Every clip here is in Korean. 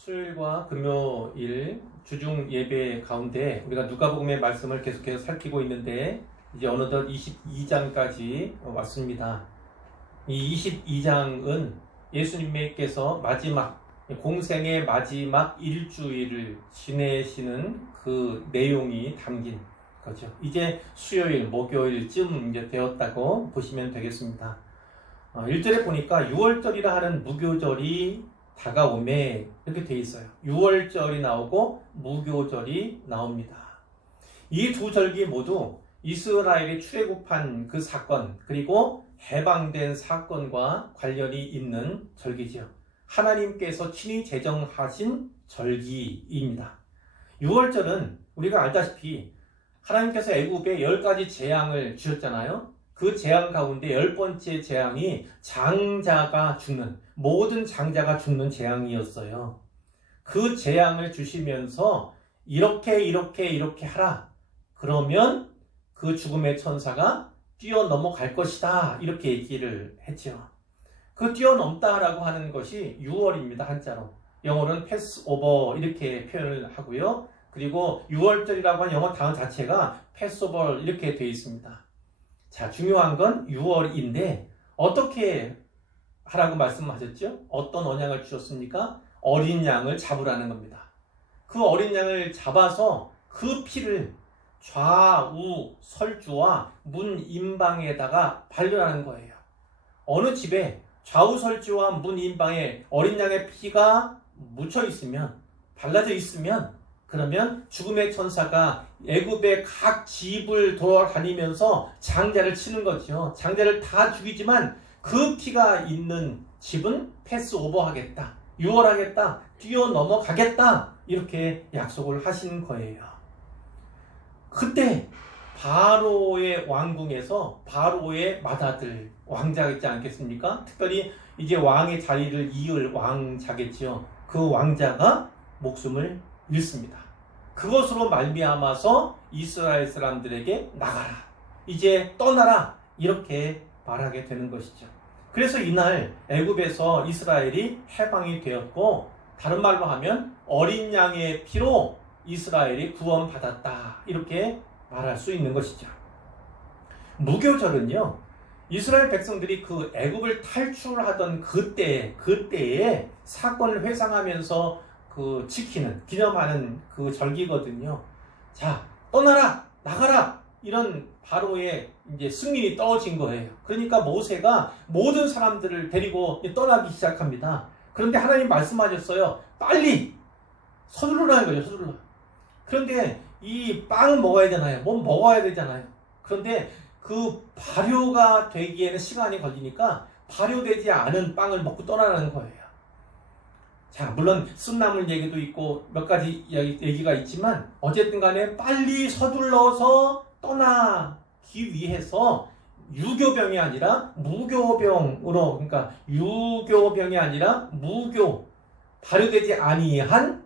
수요일과 금요일 주중 예배 가운데 우리가 누가복음의 말씀을 계속해서 살피고 있는데 이제 어느덧 22장까지 왔습니다. 이 22장은 예수님께서 마지막 공생의 마지막 일주일을 지내시는 그 내용이 담긴 거죠. 이제 수요일, 목요일쯤 이제 되었다고 보시면 되겠습니다. 1절에 보니까 6월절이라 하는 무교절이 다가오매 이렇게 돼 있어요. 6월절이 나오고 무교절이 나옵니다. 이 두 절기 모두 이스라엘이 출애굽한 그 사건 그리고 해방된 사건과 관련이 있는 절기죠. 하나님께서 친히 제정하신 절기입니다. 6월절은 우리가 알다시피 하나님께서 애굽에 10가지 재앙을 주셨잖아요. 그 재앙 가운데 10번째 재앙이 장자가 죽는, 모든 장자가 죽는 재앙이었어요. 그 재앙을 주시면서 이렇게 하라. 그러면 그 죽음의 천사가 뛰어넘어갈 것이다. 이렇게 얘기를 했죠. 그 뛰어넘다라고 하는 것이 6월입니다. 한자로. 영어로는 패스오버 이렇게 표현을 하고요. 그리고 6월절이라고 하는 영어 단어 자체가 패스오버 이렇게 되어 있습니다. 자, 중요한 건 6월인데 어떻게 하라고 말씀하셨죠? 어떤 언약을 주셨습니까? 어린 양을 잡으라는 겁니다. 그 어린 양을 잡아서 그 피를 좌우 설주와 문 임방에다가 바르라는 거예요. 어느 집에 좌우 설주와 문 임방에 어린 양의 피가 묻혀 있으면, 발라져 있으면, 그러면 죽음의 천사가 애굽의 각 집을 돌아다니면서 장자를 치는 거죠. 장자를 다 죽이지만 그 피가 있는 집은 패스오버 하겠다, 유월하겠다, 뛰어넘어가겠다, 이렇게 약속을 하신 거예요. 그때 바로의 왕궁에서 바로의 맏아들 왕자가 있지 않겠습니까? 특별히 이제 왕의 자리를 이을 왕자겠지요. 그 왕자가 목숨을 잃습니다. 그것으로 말미암아서 이스라엘 사람들에게 나가라, 이제 떠나라, 이렇게 말하게 되는 것이죠. 그래서 이날 애굽에서 이스라엘이 해방이 되었고, 다른 말로 하면 어린 양의 피로 이스라엘이 구원받았다, 이렇게 말할 수 있는 것이죠. 무교절은요, 이스라엘 백성들이 그 애굽을 탈출하던 그때의 사건을 회상하면서 그 지키는, 기념하는 그 절기거든요. 자, 떠나라, 나가라, 이런 바로의 이제 승인이 떨어진 거예요. 그러니까 모세가 모든 사람들을 데리고 떠나기 시작합니다. 그런데 하나님 말씀하셨어요. 빨리 서두르라는 거죠. 서두르라. 그런데 이 빵을 먹어야 되나요? 뭐 먹어야 되잖아요. 그런데 그 발효가 되기에는 시간이 걸리니까 발효되지 않은 빵을 먹고 떠나라는 거예요. 자, 물론 쓴나물 얘기도 있고 몇 가지 얘기가 있지만 어쨌든 간에 빨리 서둘러서 떠나기 위해서 유교병이 아니라 무교병으로, 그러니까 유교병이 아니라 무교, 발효되지 아니한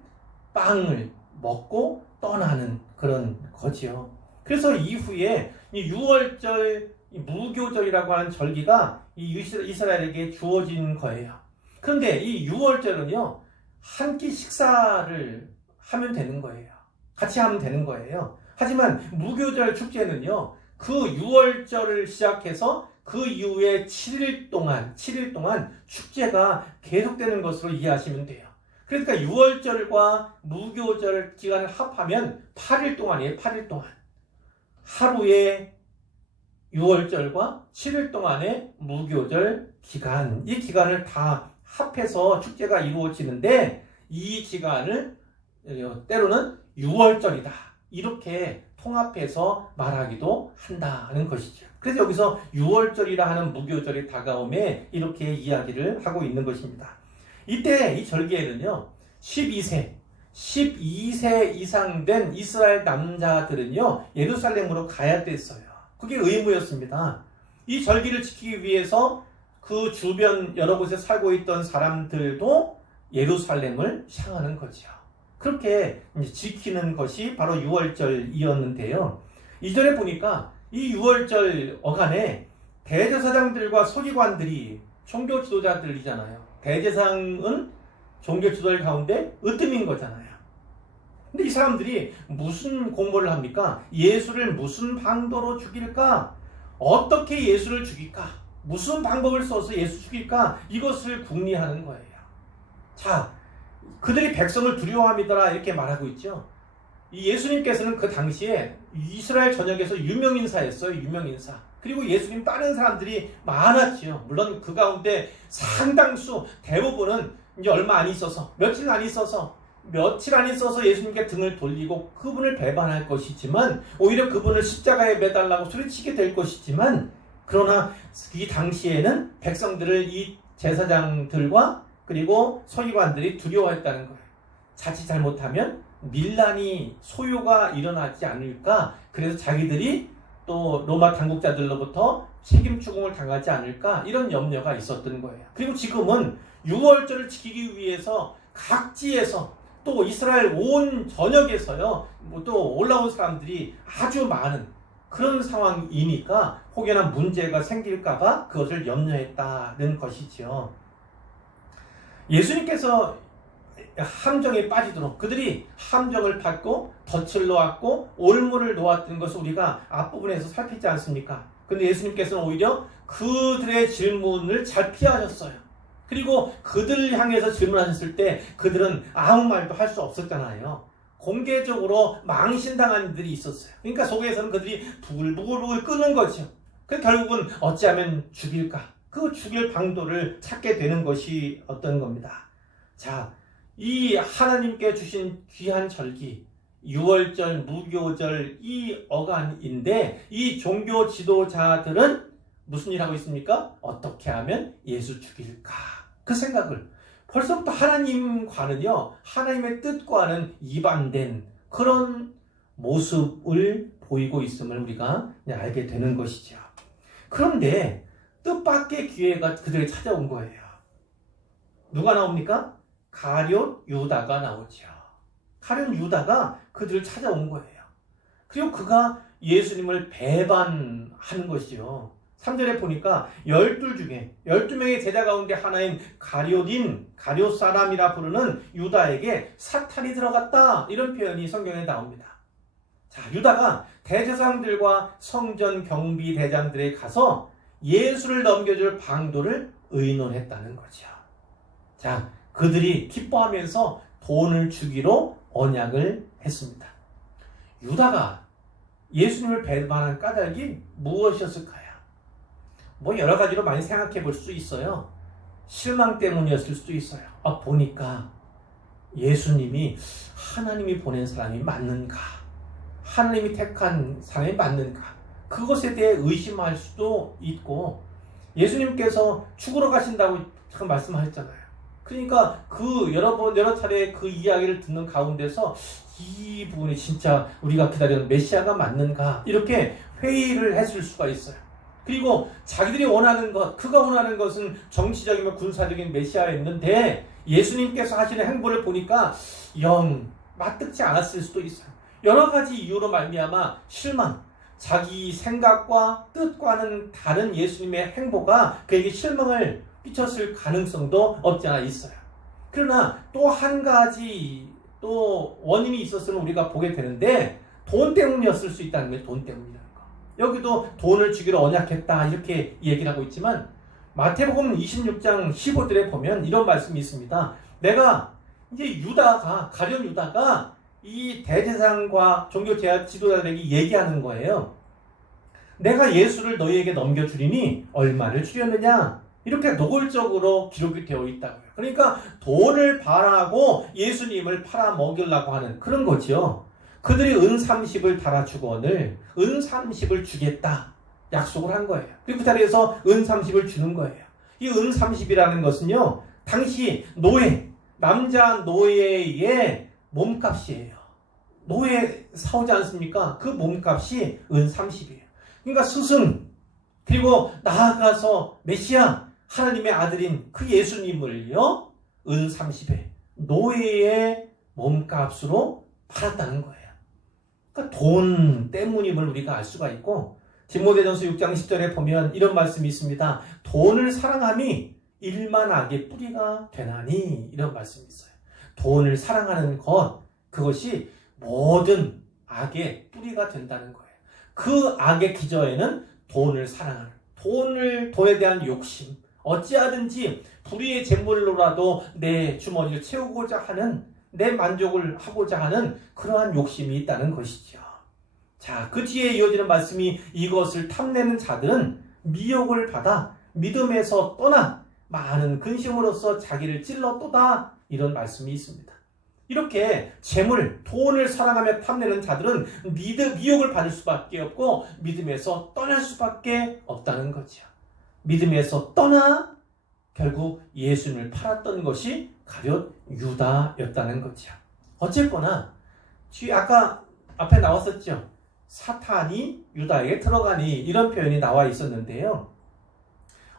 빵을 먹고 떠나는 그런 거지요. 그래서 이후에 이 6월절, 무교절이라고 하는 절기가 이 이스라엘에게 주어진 거예요. 그런데 이 6월절은요, 한 끼 식사를 하면 되는 거예요. 같이 하면 되는 거예요. 하지만 무교절 축제는요, 그 6월절을 시작해서 그 이후에 7일 동안 축제가 계속되는 것으로 이해하시면 돼요. 그러니까 6월절과 무교절 기간을 합하면 8일 동안이에요. 8일 동안. 하루에 6월절과 7일 동안의 무교절 기간, 이 기간을 다 합해서 축제가 이루어지는데, 이 기간을 때로는 6월절이다, 이렇게 통합해서 말하기도 한다는 것이죠. 그래서 여기서 6월절이라 하는 무교절이 다가오매 이렇게 이야기를 하고 있는 것입니다. 이때 이 절기에는요, 12세 이상 된 이스라엘 남자들은요, 예루살렘으로 가야 됐어요. 그게 의무였습니다. 이 절기를 지키기 위해서 그 주변 여러 곳에 살고 있던 사람들도 예루살렘을 향하는 거죠. 그렇게 지키는 것이 바로 6월절이었는데요. 2절에 보니까 이 6월절 어간에 대제사장들과 서기관들이, 종교 지도자들이잖아요. 대제사장은 종교 지도자 가운데 으뜸인 거잖아요. 근데 이 사람들이 무슨 공부를 합니까? 예수를 무슨 방도로 죽일까? 어떻게 예수를 죽일까? 무슨 방법을 써서 예수 죽일까? 이것을 궁리하는 거예요. 자, 그들이 백성을 두려워함이더라 이렇게 말하고 있죠. 이 예수님께서는 그 당시에 이스라엘 전역에서 유명인사였어요. 유명인사. 그리고 예수님 따르는 사람들이 많았지요. 물론 그 가운데 상당수 대부분은 이제 얼마 안 있어서 며칠 안 있어서 예수님께 등을 돌리고 그분을 배반할 것이지만 오히려 그분을 십자가에 매달라고 소리치게 될 것이지만 그러나 이 당시에는 백성들을 이 제사장들과 그리고 서기관들이 두려워했다는 거예요. 자칫 잘못하면 밀란이 소요가 일어나지 않을까, 그래서 자기들이 또 로마 당국자들로부터 책임 추궁을 당하지 않을까 이런 염려가 있었던 거예요. 그리고 지금은 유월절을 지키기 위해서 각지에서 또 이스라엘 온 전역에서요 또 올라온 사람들이 아주 많은 그런 상황이니까 혹여나 문제가 생길까봐 그것을 염려했다는 것이죠. 예수님께서 함정에 빠지도록 그들이 함정을 팠고 덫을 놓았고 올무를 놓았던 것을 우리가 앞부분에서 살피지 않습니까? 근데 예수님께서는 오히려 그들의 질문을 잘 피하셨어요. 그리고 그들을 향해서 질문하셨을 때 그들은 아무 말도 할 수 없었잖아요. 공개적으로 망신당한 이들이 있었어요. 그러니까 속에서는 그들이 부글부글 끄는 거죠. 그 결국은 어찌하면 죽일까? 그 죽일 방도를 찾게 되는 것이 어떤 겁니다. 자, 이 하나님께 주신 귀한 절기, 유월절, 무교절 이 어간인데 이 종교 지도자들은 무슨 일 하고 있습니까? 어떻게 하면 예수 죽일까? 그 생각을 벌써부터 하나님과는요, 하나님의 뜻과는 이반된 그런 모습을 보이고 있음을 우리가 알게 되는 것이죠. 그런데 뜻밖의 기회가 그들에게 찾아온 거예요. 누가 나옵니까? 가룟 유다가 나오죠. 가룟 유다가 그들을 찾아온 거예요. 그리고 그가 예수님을 배반하는 것이요. 3절에 보니까 12명의 제자 가운데 하나인 가룟 사람이라 부르는 유다에게 사탄이 들어갔다. 이런 표현이 성경에 나옵니다. 자, 유다가 대제사장들과 성전 경비 대장들에 가서 예수를 넘겨줄 방도를 의논했다는 거죠. 자, 그들이 기뻐하면서 돈을 주기로 언약을 했습니다. 유다가 예수님을 배반한 까닭이 무엇이었을까요? 뭐 여러 가지로 많이 생각해 볼 수 있어요. 실망 때문이었을 수도 있어요. 보니까 예수님이 하나님이 보낸 사람이 맞는가? 하나님이 택한 사람이 맞는가? 그것에 대해 의심할 수도 있고 예수님께서 죽으러 가신다고 잠깐 말씀하셨잖아요. 그러니까 여러 차례 그 이야기를 듣는 가운데서 이 부분이 진짜 우리가 기다리는 메시아가 맞는가? 이렇게 회의를 했을 수가 있어요. 그리고 자기들이 원하는 것, 그가 원하는 것은 정치적이며 군사적인 메시아였는데 예수님께서 하시는 행보를 보니까 영 맞듣지 않았을 수도 있어요. 여러 가지 이유로 말미암아 실망, 자기 생각과 뜻과는 다른 예수님의 행보가 그에게 실망을 끼쳤을 가능성도 없지 않아 있어요. 그러나 또 한 가지 또 원인이 있었으면 우리가 보게 되는데 돈 때문이었을 수 있다는 거예요. 돈 때문이라는 거. 여기도 돈을 주기로 언약했다 이렇게 얘기를 하고 있지만 마태복음 26장 15절에 보면 이런 말씀이 있습니다. 내가 이제 가룟 유다가 이 대제사장과 종교 지도자들에게 얘기하는 거예요. 내가 예수를 너희에게 넘겨주리니 얼마를 주렸느냐? 이렇게 노골적으로 기록이 되어 있다고요. 그러니까 돈을 바라고 예수님을 팔아먹으려고 하는 그런 거죠. 그들이 은 30을 달아주거늘 은 30을 주겠다 약속을 한 거예요. 그리고 그 자리에서 은 30을 주는 거예요. 이 은 30이라는 것은요, 당시 남자 노예의 몸값이에요. 노예 사오지 않습니까? 그 몸값이 은 30이에요. 그러니까 스승, 그리고 나아가서 메시아, 하나님의 아들인 그 예수님을요, 은 30에 노예의 몸값으로 팔았다는 거예요. 그러니까 돈 때문임을 우리가 알 수가 있고, 디모데전서 6장 10절에 보면 이런 말씀이 있습니다. 돈을 사랑함이 일만 악의 뿌리가 되나니, 이런 말씀이 있어요. 돈을 사랑하는 것, 그것이 모든 악의 뿌리가 된다는 거예요. 그 악의 기저에는 돈을 사랑하는, 돈에 대한 욕심, 어찌하든지 불의의 재물로라도 내 주머니를 채우고자 하는, 내 만족을 하고자 하는 그러한 욕심이 있다는 것이죠. 자, 그 뒤에 이어지는 말씀이 이것을 탐내는 자들은 미혹을 받아 믿음에서 떠나 많은 근심으로써 자기를 찔러또다, 이런 말씀이 있습니다. 이렇게 재물, 돈을 사랑하며 탐내는 자들은 미혹을 받을 수밖에 없고 믿음에서 떠날 수밖에 없다는 거죠. 믿음에서 떠나 결국 예수님을 팔았던 것이 가룟 유다였다는 거죠. 어쨌거나 아까 앞에 나왔었죠. 사탄이 유다에게 들어가니, 이런 표현이 나와 있었는데요.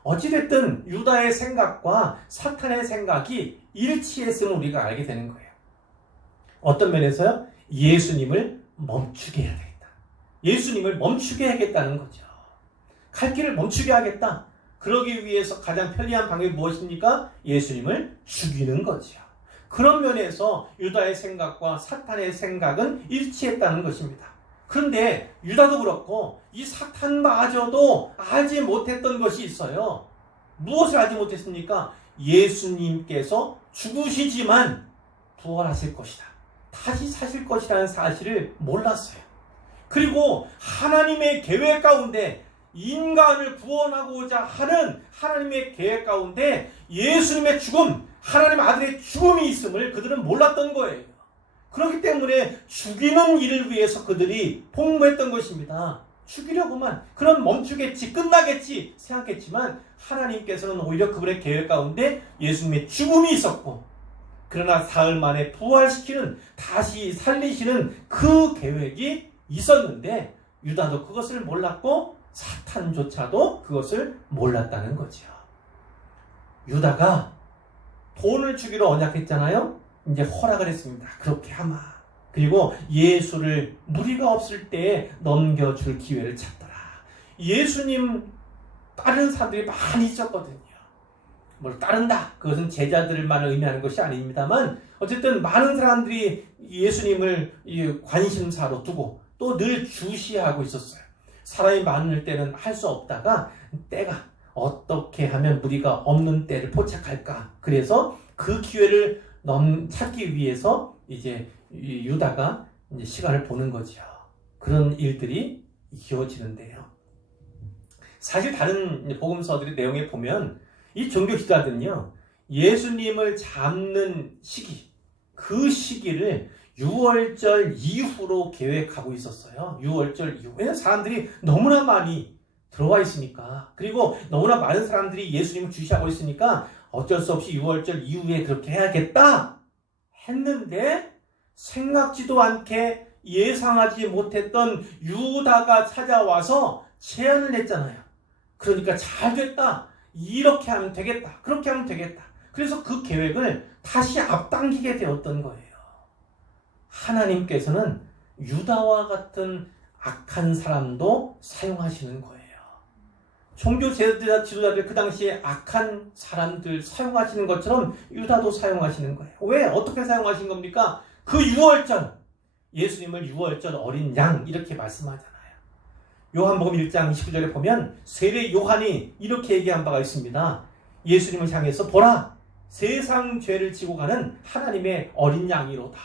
어찌됐든 유다의 생각과 사탄의 생각이 일치했음을 우리가 알게 되는 거예요. 어떤 면에서요? 예수님을 멈추게 해야 되겠다. 예수님을 멈추게 하겠다는 거죠. 갈 길을 멈추게 하겠다. 그러기 위해서 가장 편리한 방법이 무엇입니까? 예수님을 죽이는 거죠. 그런 면에서 유다의 생각과 사탄의 생각은 일치했다는 것입니다. 그런데 유다도 그렇고 이 사탄마저도 알지 못했던 것이 있어요. 무엇을 알지 못했습니까? 예수님께서 죽으시지만 부활하실 것이다, 다시 사실 것이라는 사실을 몰랐어요. 그리고 하나님의 계획 가운데, 인간을 구원하고자 하는 하나님의 계획 가운데 예수님의 죽음, 하나님 아들의 죽음이 있음을 그들은 몰랐던 거예요. 그렇기 때문에 죽이는 일을 위해서 그들이 폭로했던 것입니다. 죽이려고만, 그럼 멈추겠지, 끝나겠지 생각했지만 하나님께서는 오히려 그분의 계획 가운데 예수님의 죽음이 있었고, 그러나 사흘 만에 부활시키는, 다시 살리시는 그 계획이 있었는데 유다도 그것을 몰랐고 사탄조차도 그것을 몰랐다는 거죠. 유다가 돈을 주기로 언약했잖아요. 이제 허락을 했습니다. 그렇게 하마. 그리고 예수를 무리가 없을 때에 넘겨줄 기회를 찾더라. 예수님 따르는 사람들이 많이 있었거든요. 뭘 따른다, 그것은 제자들만을 의미하는 것이 아닙니다만 어쨌든 많은 사람들이 예수님을 관심사로 두고 또 늘 주시하고 있었어요. 사람이 많을 때는 할 수 없다가 때가 어떻게 하면 무리가 없는 때를 포착할까, 그래서 그 기회를 찾기 위해서 이제 유다가 이제 시간을 보는 거죠. 그런 일들이 이어지는데요. 사실 다른 복음서들의 내용에 보면 이 종교 지도자들은요, 예수님을 잡는 시기, 그 시기를 6월절 이후로 계획하고 있었어요. 6월절 이후. 왜냐하면 사람들이 너무나 많이 들어와 있으니까, 그리고 너무나 많은 사람들이 예수님을 주시하고 있으니까 어쩔 수 없이 6월절 이후에 그렇게 해야겠다 했는데, 생각지도 않게 예상하지 못했던 유다가 찾아와서 제안을 했잖아요. 그러니까 잘 됐다, 이렇게 하면 되겠다, 그렇게 하면 되겠다. 그래서 그 계획을 다시 앞당기게 되었던 거예요. 하나님께서는 유다와 같은 악한 사람도 사용하시는 거예요. 종교 지도자들 그 당시에 악한 사람들 사용하시는 것처럼 유다도 사용하시는 거예요. 왜? 어떻게 사용하신 겁니까? 그 6월절, 예수님을 6월절 어린 양, 이렇게 말씀하잖아요. 요한복음 1장 29절에 보면 세례 요한이 이렇게 얘기한 바가 있습니다. 예수님을 향해서 보라, 세상 죄를 지고 가는 하나님의 어린 양이로다,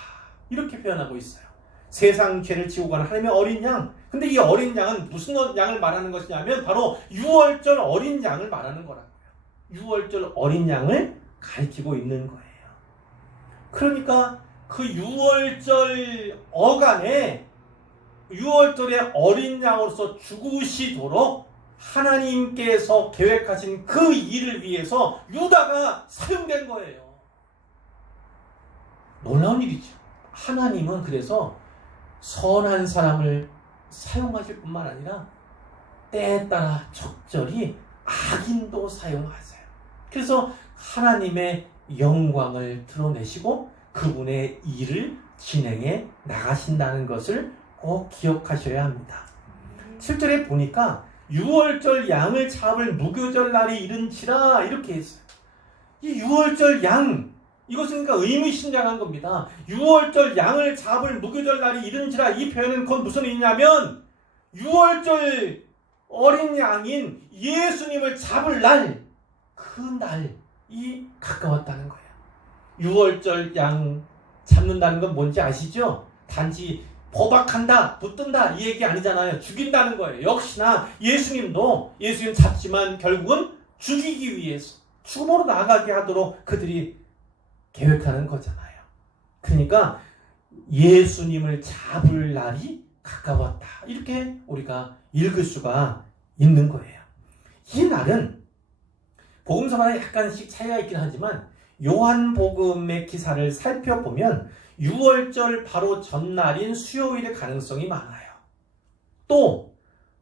이렇게 표현하고 있어요. 세상 죄를 지고 가는 하나님의 어린 양. 근데 이 어린 양은 무슨 양을 말하는 것이냐면 바로 6월절 어린 양을 말하는 거라고요. 6월절 어린 양을 가리키고 있는 거예요. 그러니까 그 6월절 어간에 6월절의 어린 양으로서 죽으시도록 하나님께서 계획하신 그 일을 위해서 유다가 사용된 거예요. 놀라운 일이죠. 하나님은 그래서 선한 사람을 사용하실 뿐만 아니라 때에 따라 적절히 악인도 사용하세요. 그래서 하나님의 영광을 드러내시고 그분의 일을 진행해 나가신다는 것을 꼭 기억하셔야 합니다. 7절에 보니까 6월절 양을 잡을 무교절 날이 이른지라, 이렇게 했어요. 이 유월절 양, 이것은 그러니까 의미심장한 겁니다. 유월절 양을 잡을 무교절 날이 이른지라, 이 표현은 곧 무슨 의미냐면 유월절 어린 양인 예수님을 잡을 날, 그 날이 가까웠다는 거예요. 유월절 양 잡는다는 건 뭔지 아시죠? 단지 포박한다, 붙든다 이 얘기 아니잖아요. 죽인다는 거예요. 역시나 예수님도 예수님 잡지만 결국은 죽이기 위해서 죽음으로 나아가게 하도록 그들이 계획하는 거잖아요. 그러니까 예수님을 잡을 날이 가까웠다, 이렇게 우리가 읽을 수가 있는 거예요. 이 날은 복음서마다 약간씩 차이가 있긴 하지만 요한복음의 기사를 살펴보면 유월절 바로 전날인 수요일의 가능성이 많아요. 또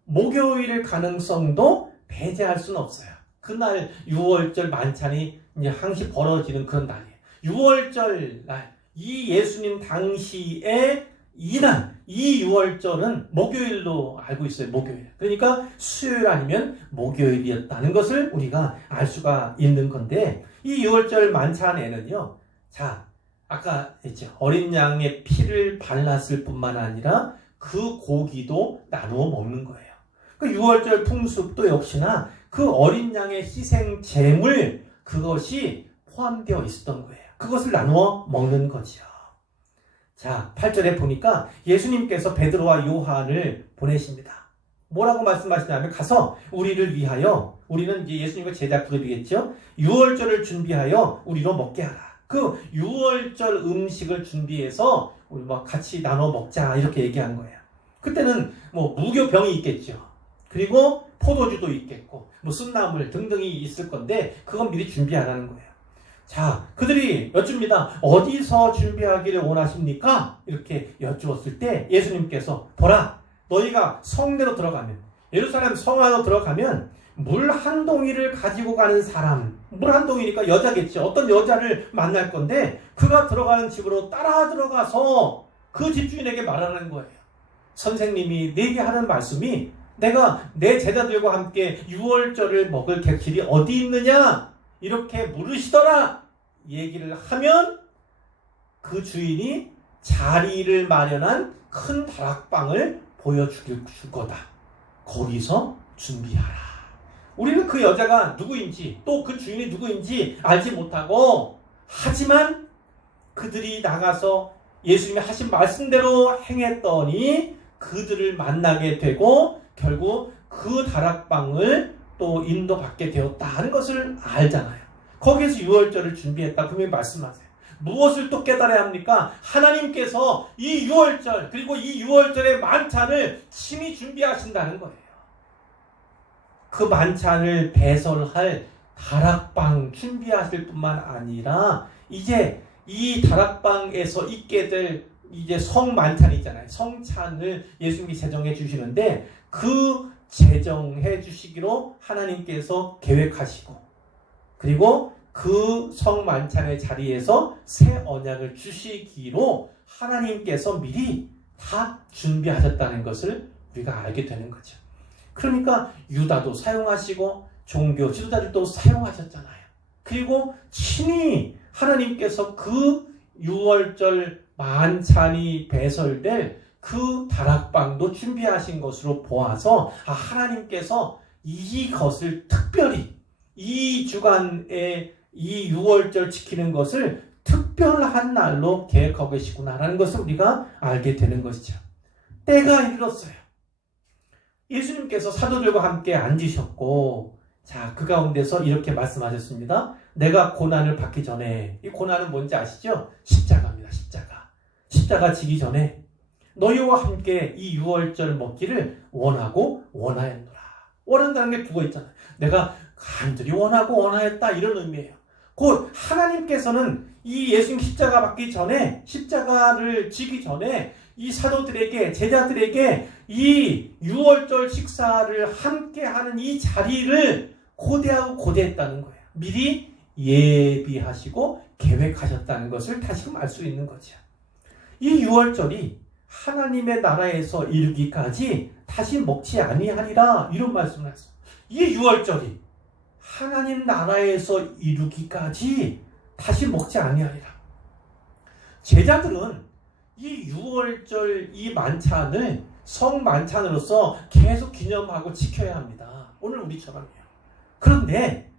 목요일의 가능성도 배제할 수는 없어요. 그날 유월절 만찬이 이제 항시 벌어지는 그런 날이에요. 유월절 날, 이 예수님 당시에 이날, 이 유월절은 목요일로 알고 있어요. 목요일. 그러니까 수요일 아니면 목요일이었다는 것을 우리가 알 수가 있는 건데, 이 유월절 만찬에는요, 자, 아까 했죠. 어린 양의 피를 발랐을 뿐만 아니라 그 고기도 나누어 먹는 거예요. 그 유월절 풍습도 역시나 그 어린 양의 희생 제물, 그것이 포함되어 있었던 거예요. 그것을 나누어 먹는 거죠. 자, 8절에 보니까 예수님께서 베드로와 요한을 보내십니다. 뭐라고 말씀하시냐면, 가서 우리를 위하여, 우리는 이제 예수님과 제자 그룹이겠죠. 유월절을 준비하여 우리로 먹게 하라. 그 유월절 음식을 준비해서 우리 막 같이 나눠 먹자, 이렇게 얘기한 거예요. 그때는 뭐 무교병이 있겠죠. 그리고 포도주도 있겠고 뭐 쓴나물 등등이 있을 건데 그건 미리 준비하라는 거예요. 자, 그들이 여쭙니다. 어디서 준비하기를 원하십니까? 이렇게 여쭈었을 때 예수님께서, 보라, 너희가 성내로 들어가면, 예루살렘 성 안으로 들어가면 물 한 동이를 가지고 가는 사람, 물 한 동이니까 여자겠죠. 어떤 여자를 만날 건데 그가 들어가는 집으로 따라 들어가서 그 집주인에게 말하는 거예요. 선생님이 내게 하는 말씀이, 내가 내 제자들과 함께 유월절을 먹을 객실이 어디 있느냐? 이렇게 물으시더라. 얘기를 하면 그 주인이 자리를 마련한 큰 다락방을 보여줄 거다. 거기서 준비하라. 우리는 그 여자가 누구인지, 또 그 주인이 누구인지 알지 못하고, 하지만 그들이 나가서 예수님이 하신 말씀대로 행했더니 그들을 만나게 되고 결국 그 다락방을 또 인도받게 되었다 하는 것을 알잖아요. 거기에서 유월절을 준비했다 분명히 말씀하세요. 무엇을 또 깨달아야 합니까? 하나님께서 이 유월절, 그리고 이 유월절의 만찬을 친히 준비하신다는 거예요. 그 만찬을 배설할 다락방 준비하실 뿐만 아니라 이제 이 다락방에서 있게 될 이제 성만찬이잖아요. 성찬을 예수님이 제정해 주시는데 그 제정해 주시기로 하나님께서 계획하시고, 그리고 그 성만찬의 자리에서 새 언약을 주시기로 하나님께서 미리 다 준비하셨다는 것을 우리가 알게 되는 거죠. 그러니까 유다도 사용하시고 종교 지도자들도 사용하셨잖아요. 그리고 친히 하나님께서 그 유월절 만찬이 배설될 그 다락방도 준비하신 것으로 보아서, 하나님께서 이것을 특별히 이 주간에 이 유월절 지키는 것을 특별한 날로 계획하고 계시구나라는 것을 우리가 알게 되는 것이죠. 때가 이르렀어요. 예수님께서 사도들과 함께 앉으셨고, 자, 그 가운데서 이렇게 말씀하셨습니다. 내가 고난을 받기 전에, 이 고난은 뭔지 아시죠? 십자가입니다. 십자가 지기 전에 너희와 함께 이 유월절 먹기를 원하고 원하였노라. 원한다는 게 두고 있잖아요. 내가 간절히 원하고 원하였다, 이런 의미예요. 곧 하나님께서는 이 예수님 십자가 받기 전에, 십자가를 지기 전에 이 사도들에게, 제자들에게 이 유월절 식사를 함께 하는 이 자리를 고대하고 고대했다는 거예요. 미리 예비하시고 계획하셨다는 것을 다시금 알 수 있는 거죠. 이 유월절이 하나님의 나라에서 이르기까지 다시 먹지 아니하리라, 이런 말씀을 했어요. 이 유월절이 하나님 나라에서 이루기까지 다시 먹지 아니하리라. 제자들은 이 유월절 이 만찬을 성만찬으로서 계속 기념하고 지켜야 합니다. 오늘 우리처럼요. 그런데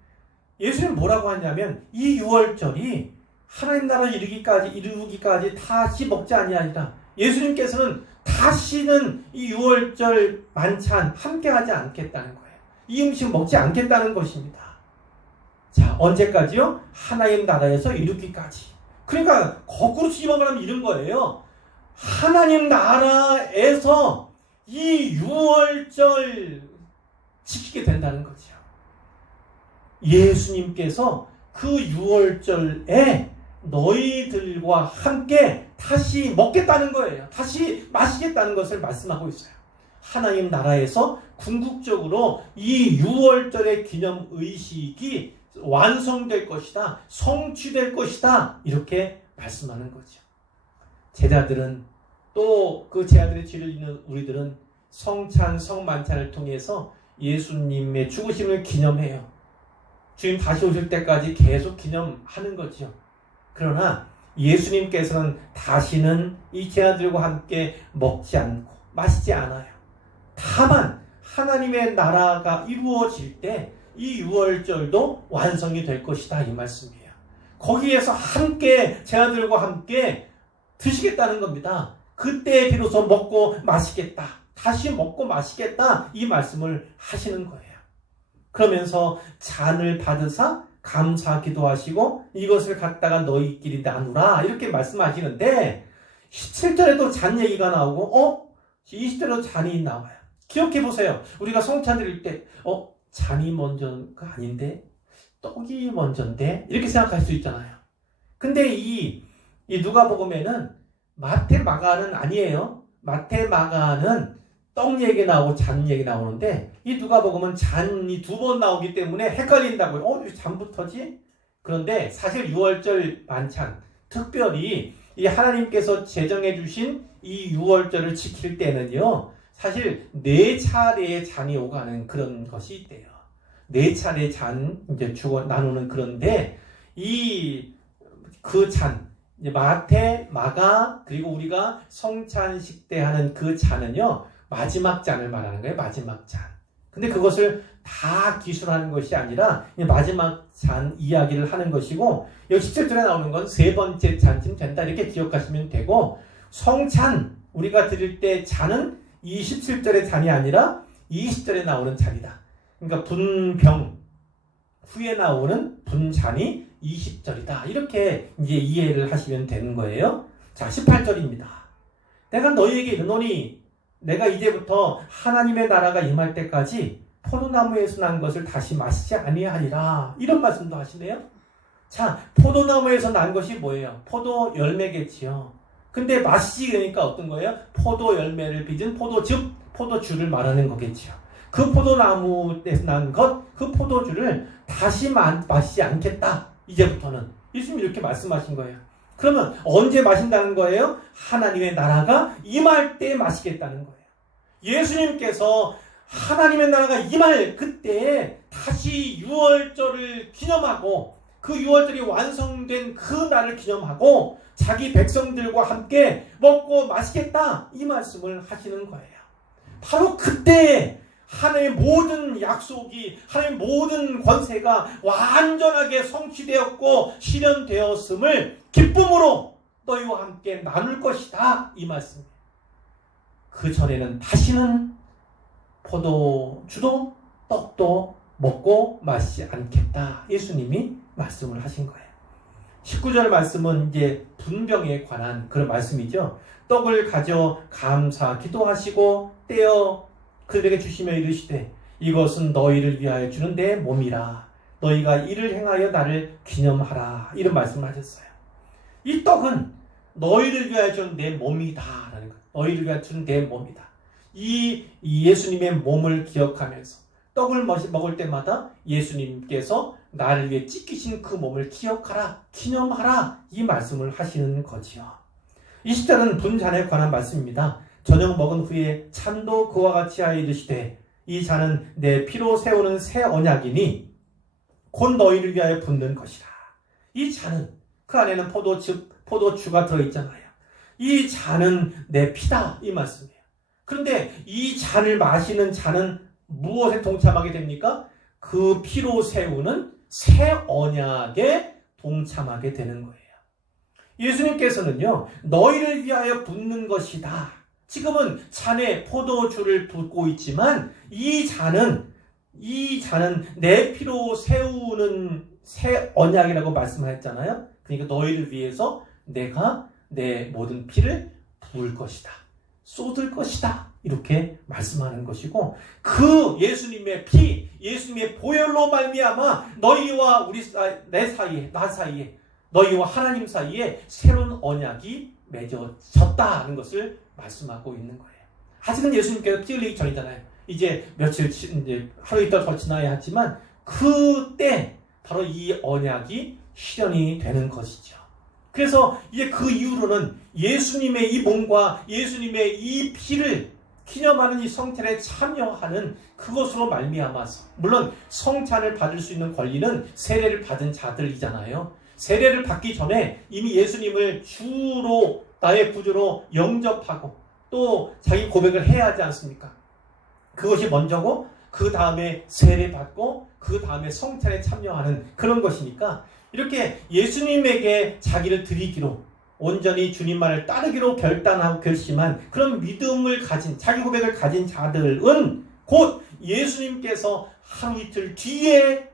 예수님 뭐라고 하냐면 이 유월절이 하나님 나라 이루기까지 다시 먹지 아니하리라. 예수님께서는 다시는 이 유월절 만찬 함께하지 않겠다는 거예요. 이 음식 먹지 않겠다는 것입니다. 자, 언제까지요? 하나님 나라에서 이루기까지. 그러니까 거꾸로 수집하면 이런 거예요. 하나님 나라에서 이 유월절 지키게 된다는 거죠. 예수님께서 그 유월절에 너희들과 함께 다시 먹겠다는 거예요. 다시 마시겠다는 것을 말씀하고 있어요. 하나님 나라에서 궁극적으로 이 유월절의 기념 의식이 완성될 것이다. 성취될 것이다. 이렇게 말씀하는 거죠. 제자들은 또 그 제자들의 뒤를 잇는 우리들은 성찬, 성만찬을 통해서 예수님의 죽으심을 기념해요. 주님 다시 오실 때까지 계속 기념하는 거죠. 그러나 예수님께서는 다시는 이 제자들과 함께 먹지 않고 마시지 않아요. 다만 하나님의 나라가 이루어질 때 이 유월절도 완성이 될 것이다 이 말씀이에요. 거기에서 함께 제자들과 함께 드시겠다는 겁니다. 그때 비로소 먹고 마시겠다. 다시 먹고 마시겠다 이 말씀을 하시는 거예요. 그러면서 잔을 받으사 감사 기도하시고 이것을 갖다가 너희끼리 나누라 이렇게 말씀하시는데 17절에도 잔 얘기가 나오고 20절에도 잔이 나와요. 기억해 보세요. 우리가 성찬 드릴 때 잔이 먼저가 아닌데 떡이 먼저인데 이렇게 생각할 수 있잖아요. 근데 이 누가복음에는 마태 마가는 아니에요. 마태 마가는 떡 얘기 나오고 잔 얘기 나오는데 이 누가복음은 잔이 2번 나오기 때문에 헷갈린다고요. 왜 잔부터지? 그런데 사실 유월절 만찬 특별히 이 하나님께서 제정해 주신 이 유월절을 지킬 때는요. 사실 4차례의 잔이 오가는 그런 것이 있대요. 4차례 잔 이제 나누는 그런데 그 잔 마태, 마가 그리고 우리가 성찬식 때 하는 그 잔은요. 마지막 잔을 말하는 거예요. 마지막 잔. 근데 그것을 다 기술하는 것이 아니라 마지막 잔 이야기를 하는 것이고 여기 17절에 나오는 건 3번째 잔쯤 된다 이렇게 기억하시면 되고 성찬 우리가 드릴 때 잔은 이 17절의 잔이 아니라 20절에 나오는 잔이다. 그러니까 분병 후에 나오는 분잔이 20절이다. 이렇게 이제 이해를 하시면 되는 거예요. 자, 18절입니다. 내가 너희에게 이르노니 내가 이제부터 하나님의 나라가 임할 때까지 포도나무에서 난 것을 다시 마시지 아니하리라. 이런 말씀도 하시네요. 자, 포도나무에서 난 것이 뭐예요? 포도 열매겠지요. 근데 마시지 그러니까 어떤 거예요? 포도 열매를 빚은 포도즙, 포도주를 말하는 거겠지요. 그 포도나무에서 난 것, 그 포도주를 다시 마시지 않겠다. 이제부터는. 예수님이 이렇게 말씀하신 거예요. 그러면 언제 마신다는 거예요? 하나님의 나라가 임할 때 마시겠다는 거예요. 예수님께서 하나님의 나라가 임할 그때 다시 유월절을 기념하고 그 유월절이 완성된 그 날을 기념하고 자기 백성들과 함께 먹고 마시겠다 이 말씀을 하시는 거예요. 바로 그때 하나님의 모든 약속이 하나님의 모든 권세가 완전하게 성취되었고 실현되었음을 기쁨으로 너희와 함께 나눌 것이다 이 말씀이에요. 그 전에는 다시는 포도주도 떡도 먹고 마시지 않겠다 예수님이 말씀을 하신 거예요. 19절 말씀은 이제 분병에 관한 그런 말씀이죠. 떡을 가져 감사 기도하시고 떼어 그들에게 주시며 이르시되 이것은 너희를 위하여 주는 내 몸이라 너희가 이를 행하여 나를 기념하라 이런 말씀을 하셨어요. 이 떡은 너희를 위하여 주는 내 몸이다 라는 거예요. 너희를 위하여 주는 내 몸이다. 이 예수님의 몸을 기억하면서 떡을 먹을 때마다 예수님께서 나를 위해 찢기신 그 몸을 기억하라, 기념하라 이 말씀을 하시는 거지요. 20절은 분잔에 관한 말씀입니다. 저녁 먹은 후에 잔도 그와 같이 하여 이르시되 이 잔은 내 피로 세우는 새 언약이니 곧 너희를 위하여 붓는 것이라. 이 잔은, 그 안에는 포도주가 들어있잖아요. 이 잔은 내 피다, 이 말씀이에요. 그런데 이 잔을 마시는 잔은 무엇에 동참하게 됩니까? 그 피로 세우는 새 언약에 동참하게 되는 거예요. 예수님께서는요, 너희를 위하여 붓는 것이다. 지금은 잔에 포도주를 붓고 있지만 이 잔은 내 피로 세우는 새 언약이라고 말씀하셨잖아요. 그러니까 너희를 위해서 내가 내 모든 피를 부을 것이다. 쏟을 것이다. 이렇게 말씀하는 것이고, 그 예수님의 피, 예수님의 보혈로 말미암아 너희와 나 사이에, 너희와 하나님 사이에 새로운 언약이 맺어졌다는 것을 말씀하고 있는 거예요. 아직은 예수님께서 피 흘리기 전이잖아요. 이제 하루 이틀 더 지나야 하지만 그때 바로 이 언약이 실현이 되는 것이죠. 그래서 이제 그 이후로는 예수님의 이 몸과 예수님의 이 피를 기념하는 이 성찬에 참여하는 그것으로 말미암아서, 물론 성찬을 받을 수 있는 권리는 세례를 받은 자들이잖아요. 세례를 받기 전에 이미 예수님을 주로, 나의 구주로 영접하고 또 자기 고백을 해야 하지 않습니까? 그것이 먼저고, 그 다음에 세례 받고, 그 다음에 성찬에 참여하는 그런 것이니까, 이렇게 예수님에게 자기를 드리기로, 온전히 주님만을 따르기로 결단하고 결심한 그런 믿음을 가진, 자기 고백을 가진 자들은 곧 예수님께서 하루 이틀 뒤에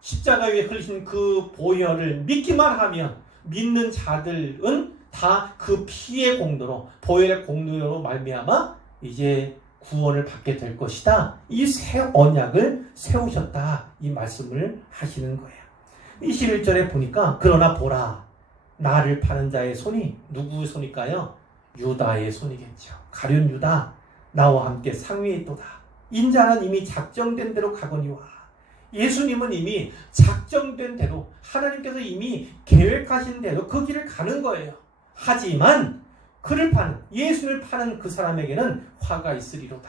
십자가 위에 흘리신 그 보혈을 믿기만 하면, 믿는 자들은 다 그 피의 공로로, 보혈의 공로로 말미암아 이제 구원을 받게 될 것이다. 이 새 언약을 세우셨다. 이 말씀을 하시는 거예요. 21절에 보니까, 그러나 보라, 나를 파는 자의 손이 누구의 손일까요? 유다의 손이겠죠. 가룟 유다, 나와 함께 상위에 있도다. 인자는 이미 작정된 대로 가거니와. 예수님은 이미 작정된 대로, 하나님께서 이미 계획하신 대로 그 길을 가는 거예요. 하지만 그를 파는, 예수를 파는 그 사람에게는 화가 있으리로다.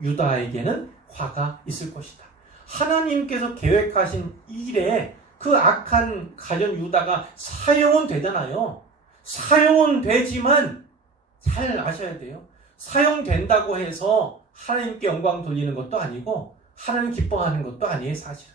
유다에게는 화가 있을 것이다. 하나님께서 계획하신 일에 그 악한 가룟 유다가 사용은 되잖아요. 사용은 되지만 잘 아셔야 돼요. 사용된다고 해서 하나님께 영광 돌리는 것도 아니고 하나님 기뻐하는 것도 아니에요, 사실은.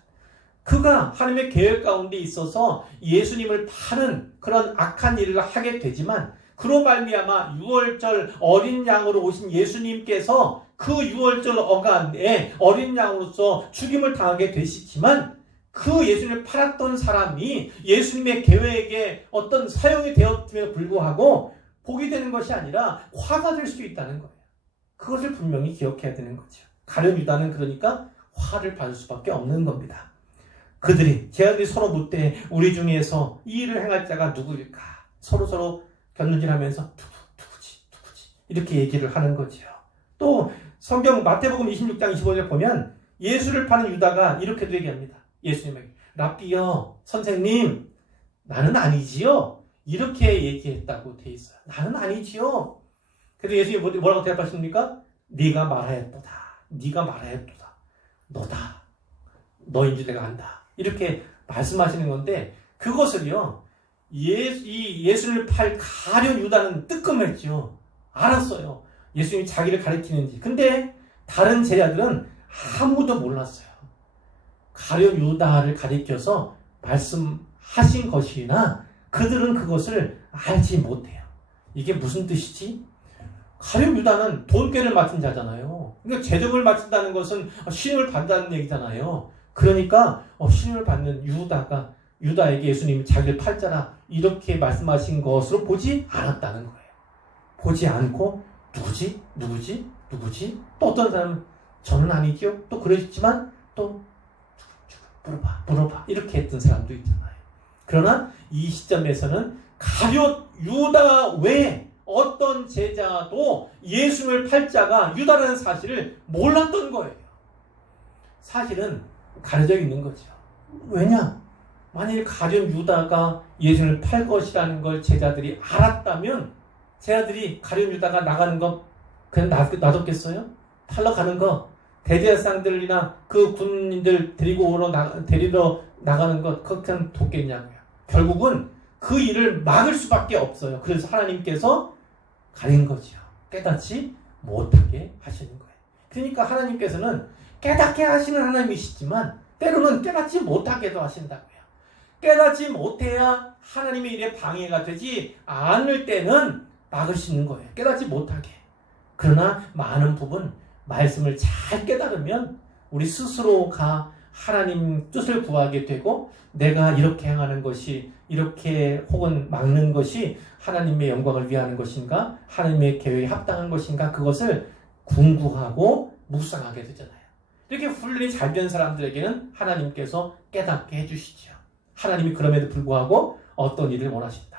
그가 하나님의 계획 가운데 있어서 예수님을 파는 그런 악한 일을 하게 되지만, 그로 말미암아 유월절 어린 양으로 오신 예수님께서 그 유월절 어간에 어린 양으로서 죽임을 당하게 되시지만, 그 예수님을 팔았던 사람이 예수님의 계획에 어떤 사용이 되었음에도 불구하고 복이 되는 것이 아니라 화가 될 수 있다는 거예요. 그것을 분명히 기억해야 되는 거죠. 가룟 유다는 그러니까 화를 받을 수밖에 없는 겁니다. 제자들이 서로 묻되 우리 중에서 이 일을 행할 자가 누구일까? 서로 견눈질하면서 누구지 이렇게 얘기를 하는 거죠. 또 성경 마태복음 26장 25절에 보면 예수를 파는 유다가 이렇게도 얘기합니다. 예수님에게, 랍비여, 선생님, 나는 아니지요. 이렇게 얘기했다고 돼 있어요. 나는 아니지요. 그래서 예수님이 뭐라고 대답하십니까? 네가 말하였도다. 너다. 너인 줄 내가 안다. 이렇게 말씀하시는 건데, 그것을요, 예수를 팔 가룟 유다는 뜨끔했죠. 알았어요. 예수님이 자기를 가리키는지. 근데 다른 제자들은 아무도 몰랐어요. 가룟 유다를 가리켜서 말씀하신 것이나 그들은 그것을 알지 못해요. 이게 무슨 뜻이지? 가룟 유다는 돈꾀를 맡은 자잖아요. 그러니까 재정을 맡는다는 것은 신임을 받는다는 얘기잖아요. 그러니까 신임을 받는 유다에게 예수님이 자기를 팔 자라 이렇게 말씀하신 것으로 보지 않았다는 거예요. 보지 않고 누구지? 또 어떤 사람은 저는 아니지요. 또 그러시지만 또 물어봐 이렇게 했던 사람도 있잖아요. 그러나 이 시점에서는 가룟 유다 외에 어떤 제자도 예수를 팔 자가 유다라는 사실을 몰랐던 거예요. 사실은 가려져 있는 거죠. 왜냐? 만일 가룟 유다가 예수를 팔 것이라는 걸 제자들이 알았다면 제자들이 가룟 유다가 나가는 거 그냥 놔뒀겠어요? 팔러 가는 거 대제사장들이나 그 군인들 데리러 나가는 것 그냥 돕겠냐고요. 결국은 그 일을 막을 수밖에 없어요. 그래서 하나님께서 가린 거죠. 깨닫지 못하게 하시는 거예요. 그러니까 하나님께서는 깨닫게 하시는 하나님이시지만 때로는 깨닫지 못하게도 하신다고요. 깨닫지 못해야 하나님의 일에 방해가 되지 않을 때는 막으시는 거예요. 깨닫지 못하게. 그러나 많은 부분 말씀을 잘 깨달으면 우리 스스로가 하나님 뜻을 구하게 되고 내가 이렇게 행하는 것이 이렇게 혹은 막는 것이 하나님의 영광을 위하는 것인가 하나님의 계획에 합당한 것인가 그것을 궁구하고 묵상하게 되잖아요. 이렇게 훈련이 잘 된 사람들에게는 하나님께서 깨닫게 해주시죠. 하나님이 그럼에도 불구하고 어떤 일을 원하신다.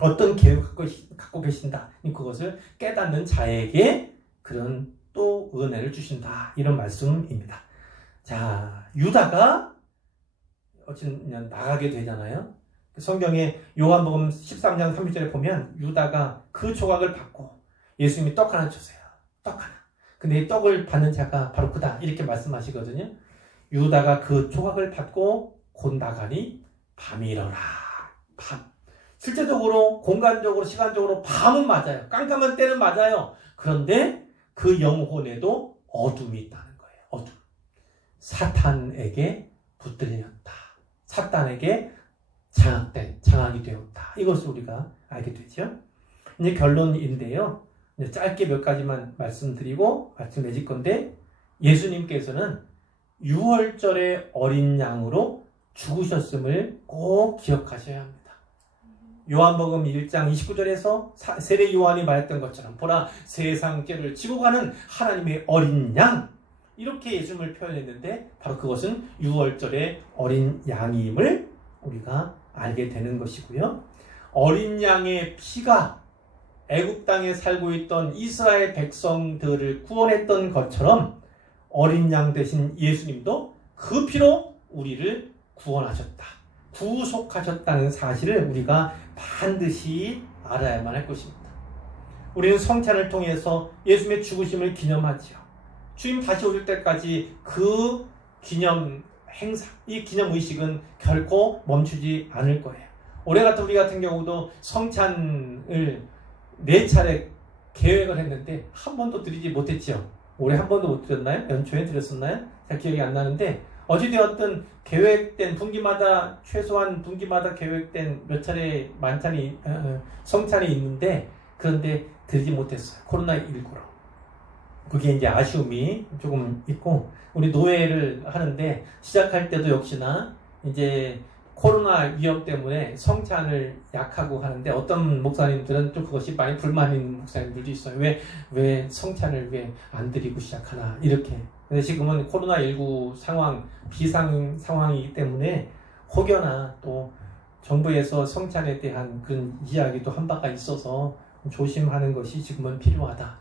어떤 계획을 갖고 계신다. 그것을 깨닫는 자에게 그런 또 은혜를 주신다. 이런 말씀입니다. 자, 유다가 어쨌든 나가게 되잖아요. 성경에 요한복음 13장 30절에 보면 유다가 그 조각을 받고 예수님이 떡 하나 주세요. 떡 하나. 근데 이 떡을 받는 자가 바로 그다. 이렇게 말씀하시거든요. 유다가 그 조각을 받고 곧 나가니 밤이러라. 밤. 실제적으로 공간적으로 시간적으로 밤은 맞아요. 깜깜한 때는 맞아요. 그런데 그 영혼에도 어둠이 있다는 거예요. 어둠. 사탄에게 붙들렸다. 사탄에게 장악이 되었다. 이것을 우리가 알게 되죠. 이제 결론인데요. 이제 짧게 몇 가지만 말씀드리고 말씀 맺을 건데 예수님께서는 6월절의 어린 양으로 죽으셨음을 꼭 기억하셔야 합니다. 요한복음 1장 29절에서 세례 요한이 말했던 것처럼 보라 세상 죄를 지고 가는 하나님의 어린 양 이렇게 예수님을 표현했는데 바로 그것은 6월절의 어린 양임을 우리가 알게 되는 것이고요. 어린 양의 피가 애굽 땅에 살고 있던 이스라엘 백성들을 구원했던 것처럼 어린 양 대신 예수님도 그 피로 우리를 구원하셨다. 구속하셨다는 사실을 우리가 반드시 알아야만 할 것입니다. 우리는 성찬을 통해서 예수님의 죽으심을 기념하지요. 주님 다시 오실 때까지 그 기념 행사, 이 기념 의식은 결코 멈추지 않을 거예요. 올해 같은 우리 같은 경우도 성찬을 4차례 계획을 했는데 한 번도 드리지 못했죠. 올해 한 번도 못 드렸나요? 연초에 드렸었나요? 잘 기억이 안 나는데 어찌되었든 계획된 분기마다 최소한 분기마다 계획된 몇 차례 성찬이 있는데 그런데 드리지 못했어요. 코로나19로. 그게 이제 아쉬움이 조금 있고 우리 노예를 하는데 시작할 때도 역시나 이제 코로나 위험 때문에 성찬을 약하고 하는데 어떤 목사님들은 또 그것이 많이 불만 있는 목사님들도 있어요. 왜 성찬을 왜 안 드리고 시작하나 이렇게. 근데 지금은 코로나19 비상 상황이기 때문에 혹여나 또 정부에서 성찬에 대한 그런 이야기도 한 바가 있어서 조심하는 것이 지금은 필요하다.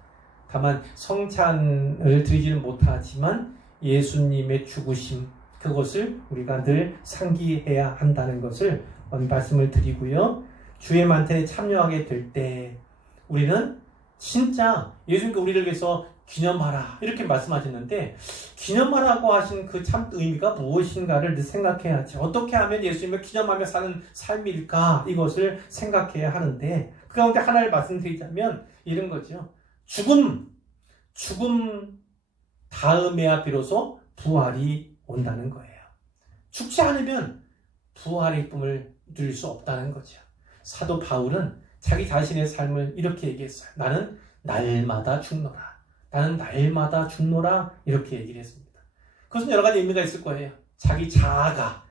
다만 성찬을 드리지는 못하지만 예수님의 죽으심 그것을 우리가 늘 상기해야 한다는 것을 말씀을 드리고요. 주의 만찬에 참여하게 될 때 우리는 진짜 예수님께 우리를 위해서 기념하라 이렇게 말씀하셨는데 기념하라고 하신 그 참 의미가 무엇인가를 생각해야지. 어떻게 하면 예수님을 기념하며 사는 삶일까 이것을 생각해야 하는데 그 가운데 하나를 말씀드리자면 이런 거죠. 죽음 다음에야 비로소 부활이 온다는 거예요. 죽지 않으면 부활의 꿈을 누릴 수 없다는 거죠. 사도 바울은 자기 자신의 삶을 이렇게 얘기했어요. 나는 날마다 죽노라. 나는 날마다 죽노라 이렇게 얘기를 했습니다. 그것은 여러 가지 의미가 있을 거예요. 자기 자아가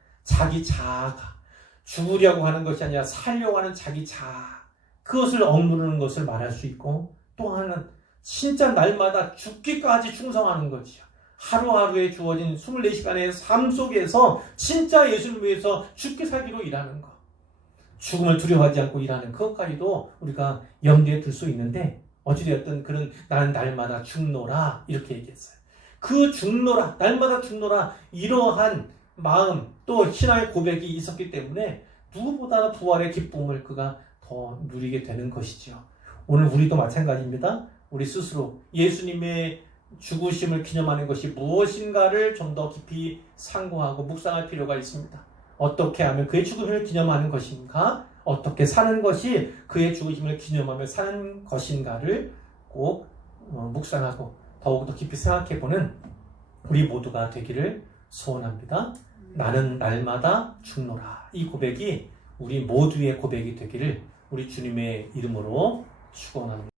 죽으려고 하는 것이 아니라 살려고 하는 자기 자아 그것을 억누르는 것을 말할 수 있고 또 하나는 진짜 날마다 죽기까지 충성하는 거지요. 하루하루에 주어진 24시간의 삶 속에서 진짜 예수를 위해서 죽기 살기로 일하는 것. 죽음을 두려워하지 않고 일하는 그것까지도 우리가 염두에 둘 수 있는데 어찌되었든 그는 나는 날마다 죽노라 이렇게 얘기했어요. 그 죽노라 날마다 죽노라 이러한 마음 또 신앙의 고백이 있었기 때문에 누구보다 부활의 기쁨을 그가 더 누리게 되는 것이죠. 오늘 우리도 마찬가지입니다. 우리 스스로 예수님의 죽으심을 기념하는 것이 무엇인가를 좀 더 깊이 상고하고 묵상할 필요가 있습니다. 어떻게 하면 그의 죽음을 기념하는 것인가? 어떻게 사는 것이 그의 죽으심을 기념하며 사는 것인가를 꼭 묵상하고 더욱더 깊이 생각해보는 우리 모두가 되기를 소원합니다. 나는 날마다 죽노라. 이 고백이 우리 모두의 고백이 되기를 우리 주님의 이름으로 축원합니다.